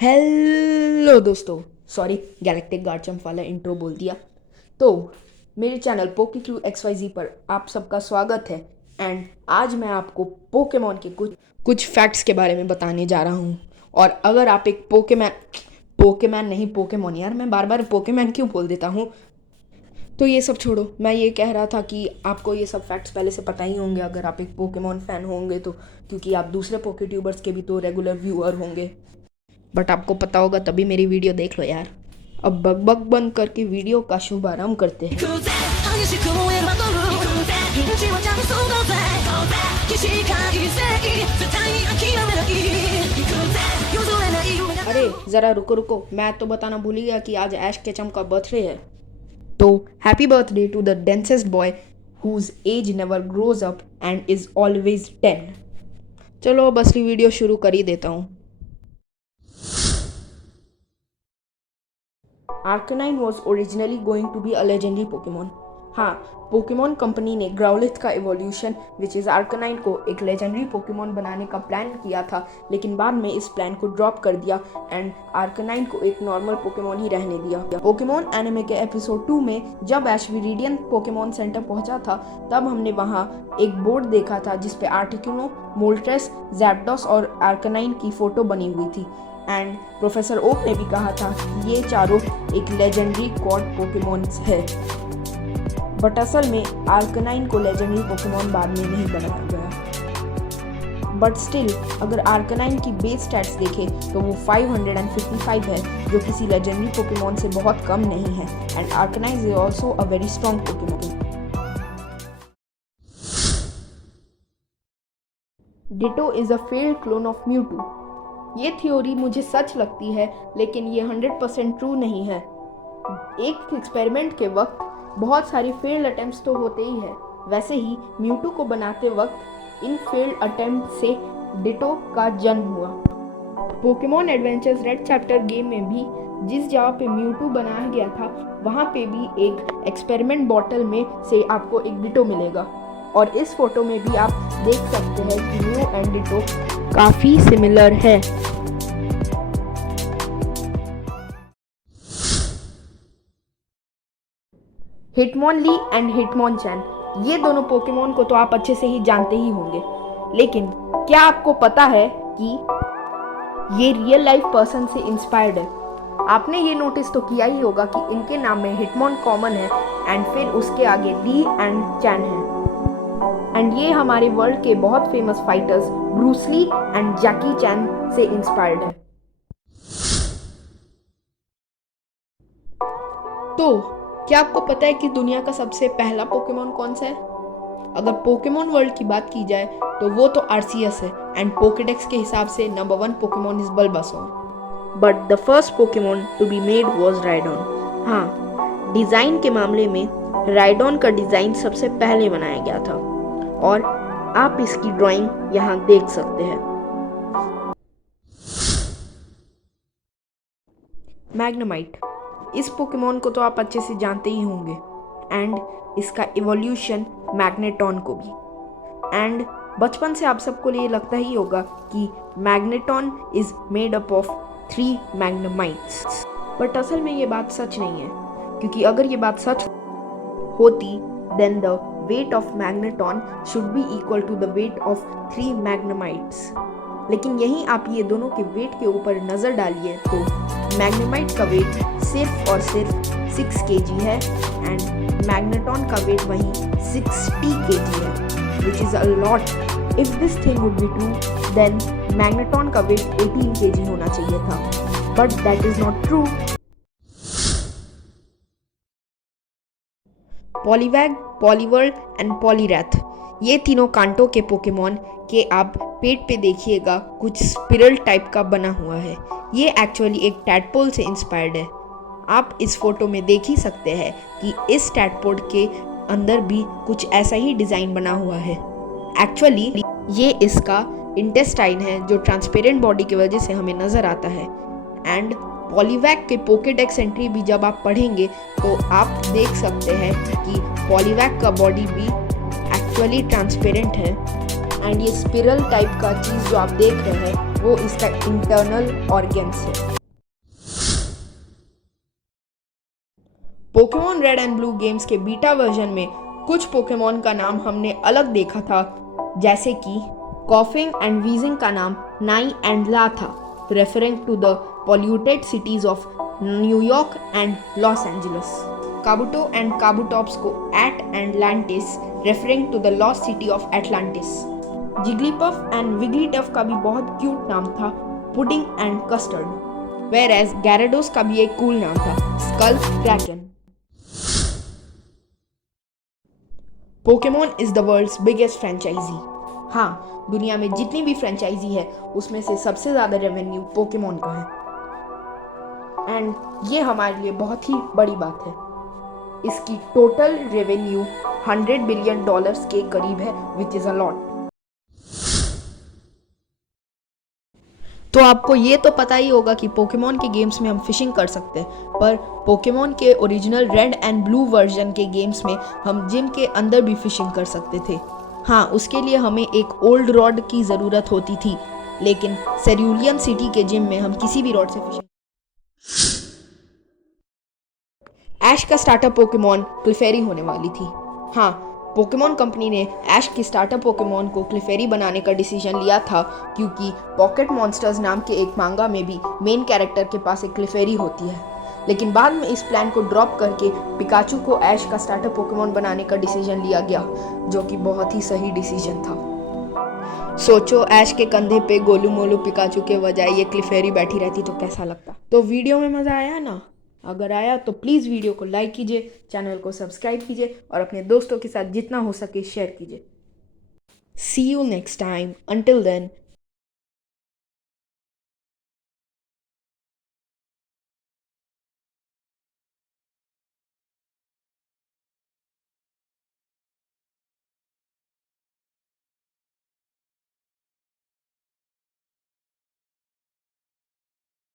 Hello दोस्तों, sorry galactic गार्चम्प वाला intro बोल दिया। तो मेरे चैनल पोकेक्यू XYZ पर आप सबका स्वागत है। एंड आज मैं आपको पोकेमॉन के कुछ फैक्ट्स के बारे में बताने जा रहा हूँ। और अगर आप एक पोकेमैन नहीं पोकेमॉन, यार मैं बार बार पोकेमैन क्यों बोल देता हूँ। तो ये सब छोड़ो, मैं ये कह रहा था कि आपको ये सब फैक्ट्स पहले से पता ही होंगे अगर आप एक पोकेमॉन फ़ैन होंगे तो, क्योंकि आप दूसरे पोके ट्यूबर्स के भी तो रेगुलर व्यूअर होंगे। बट आपको पता होगा तभी मेरी वीडियो देख लो यार। अब बग बग बंद करके वीडियो का शुभारंभ करते हैं। अरे ज़रा रुको रुको, मैं तो बताना भूल गया कि आज ऐश केचम का बर्थडे है। तो happy birthday to the densest boy whose age never grows up and is always 10। चलो अब असली वीडियो शुरू कर ही देता हूँ। Arcanine was originally going to be a legendary Pokemon. हाँ, पोकेमॉन कंपनी ने ग्राउलिथ का एवोल्यूशन विच इज़ आर्कनाइन को एक लेजेंडरी पोकेमॉन बनाने का प्लान किया था, लेकिन बाद में इस प्लान को ड्रॉप कर दिया एंड आर्कनाइन को एक नॉर्मल पोकेमॉन ही रहने दिया। पोकेमॉन एनिमे के एपिसोड 2 में जब ऐश विरिडियन पोकेमॉन सेंटर पहुंचा था, तब हमने वहाँ एक बोर्ड देखा था जिसपे आर्टिक्यूनो, मोल्ट्रेस, जैप्डॉस और आर्कनाइन की फ़ोटो बनी हुई थी। एंड प्रोफेसर ओक ने भी कहा था कि ये चारों एक लेजेंडरी कॉड पोकेमॉन्स है। बट असल में आर्कनाइन को लेजेंडरी पोकेमॉन बाद में नहीं बनाया गया। बट स्टिल अगर आर्कनाइन की बेस स्टैट्स देखें तो वो 555 है, जो किसी लेजेंडरी पोकेमॉन से बहुत कम नहीं है। And Arcanine is also a very strong Pokemon. Ditto is a failed clone of Mewtwo. ये थ्योरी मुझे सच लगती है, लेकिन ये 100% ट्रू नहीं है। एक एक्सपेरिमेंट के वक्त बहुत सारी फेल्ड अटेम्प्ट्स तो होते ही है, वैसे ही म्यूटू को बनाते वक्त इन फेल्ड अटेम्प्ट से डिटो का जन्म हुआ। Pokemon adventures red chapter game में भी जिस जगह पे म्यूटू बनाया गया था, वहाँ पे भी एक एक्सपेरिमेंट बॉटल में से आपको एक डिटो मिलेगा। और इस फोटो में भी आप देख सकते हैं कि म्यू एंड डिटो काफ़ी सिमिलर है। हिटमॉनली एंड हिटमॉनचैन, ये दोनों पोकेमॉन को तो आप अच्छे से ही जानते ही होंगे, लेकिन क्या आपको पता है कि ये रियल लाइफ पर्सन से इंस्पायर्ड है? आपने ये नोटिस तो किया ही होगा कि इनके नाम में हिटमॉन कॉमन है एंड फिर उसके आगे ली एंड चैन है। एंड ये हमारे वर्ल्ड के बहुत famous fighters Bruce Lee and Jackie Chan से इंस्पायर्ड है। तो क्या आपको पता है कि दुनिया का सबसे पहला पोकेमॉन कौन सा है? अगर पोकेमॉन वर्ल्ड की बात की जाए तो वो तो आर्सियस है एंड पोकेडेक्स के हिसाब से number 1 Pokemon is Bulbasaur. But the first Pokemon to be made was Rhydon. हाँ, डिज़ाइन के मामले में राइडोन का डिज़ाइन सबसे पहले बनाया गया था और आप इसकी ड्राइंग यहाँ देख सकते हैं। मैग्नेमाइट, इस पोकेमॉन को तो आप अच्छे से जानते ही होंगे एंड इसका इवोल्यूशन मैग्नेटॉन को भी। एंड बचपन से आप सबको ये लगता ही होगा कि Magneton is made up of 3 Magnemites. But असल में ये बात सच नहीं है, क्योंकि अगर ये बात सच होती then the weight of Magneton should be equal to the weight of 3 Magnemites. लेकिन यहीं आप ये दोनों के वेट के ऊपर नज़र डालिए तो मैग्नेमाइट का वेट सिर्फ और सिर्फ 6 kg है एंड मैग्नेटॉन का वेट वहीं 60 kg है, which is a lot. If this thing would be true then Magneton का वेट 18 kg होना चाहिए था, but that is not true. Poliwag, Poliwhirl and Poliwrath, ये तीनों कांटों के पोकेमॉन के आप पेट पे देखिएगा कुछ स्पिरल टाइप का बना हुआ है। ये एक्चुअली एक टैडपोल से इंस्पायर्ड है। आप इस फोटो में देख ही सकते हैं कि इस टैडपोल के अंदर भी कुछ ऐसा ही डिज़ाइन बना हुआ है। एक्चुअली ये इसका इंटेस्टाइन है जो ट्रांसपेरेंट बॉडी की वजह से हमें नज़र आता है। एंड पॉलीवैग के पोकेडेक्स एंट्री भी जब आप पढ़ेंगे तो आप देख सकते हैं कि पॉलीवैग का बॉडी भी एक्चुअली ट्रांसपेरेंट है एंड ये स्पिरल टाइप का चीज़ जो आप देख रहे हैं वो इसका इंटरनल ऑर्गन्स है। Pokemon red and blue games के बीटा वर्जन में कुछ पोकेमॉन का नाम हमने अलग देखा था, जैसे कि कॉफिंग एंड वीजिंग का नाम नाई एंड ला था, referring to the polluted cities of New York and Los Angeles. Kabuto and Kabutops को at and Lantis, referring to the lost city of Atlantis. Jigglypuff and Wigglytuff का भी बहुत क्यूट नाम था, pudding and custard. Where Gyarados का भी एक cool नाम था, skull kraken. Pokemon is the world's biggest franchise. हाँ, दुनिया में जितनी भी फ्रेंचाइजी है उसमें से सबसे ज़्यादा रेवेन्यू पोकेमॉन का है, एंड ये हमारे लिए बहुत ही बड़ी बात है। इसकी टोटल रेवेन्यू $100 बिलियन के करीब है, विच इज़ अ लॉट। तो आपको ये तो पता ही होगा कि पोकेमॉन के गेम्स में हम फिशिंग कर सकते हैं, पर पोकेमॉन के original red and blue version के गेम्स में हम जिम के अंदर भी फिशिंग कर सकते थे। हाँ, उसके लिए हमें एक ओल्ड रॉड की ज़रूरत होती थी, लेकिन सेरुलियन सिटी के जिम में हम किसी भी रॉड से फिशिंग। ऐश का स्टार्टर पोकेमॉन क्लिफेरी होने वाली थी। हाँ, पोकेमॉन कंपनी ने ऐश की स्टार्टर पोकेमॉन को क्लिफेरी बनाने का डिसीजन लिया था, क्योंकि पॉकेट मॉन्स्टर्स नाम के एक मांगा में भी मेन कैरेक्टर के पास एक क्लिफेरी होती है। लेकिन बाद में इस प्लान को ड्रॉप करके पिकाचू को ऐश का स्टार्टर पोकेमॉन बनाने का डिसीजन लिया गया, जो कि बहुत ही सही डिसीजन था। सोचो, ऐश के कंधे पे गोलू मोलू पिकाचू के बजाय ये क्लिफेरी बैठी रहती तो कैसा लगता। तो वीडियो में मज़ा आया ना? अगर आया तो प्लीज़ वीडियो को लाइक कीजिए, चैनल को सब्सक्राइब कीजिए और अपने दोस्तों के साथ जितना हो सके शेयर कीजिए। See you next time. Until then,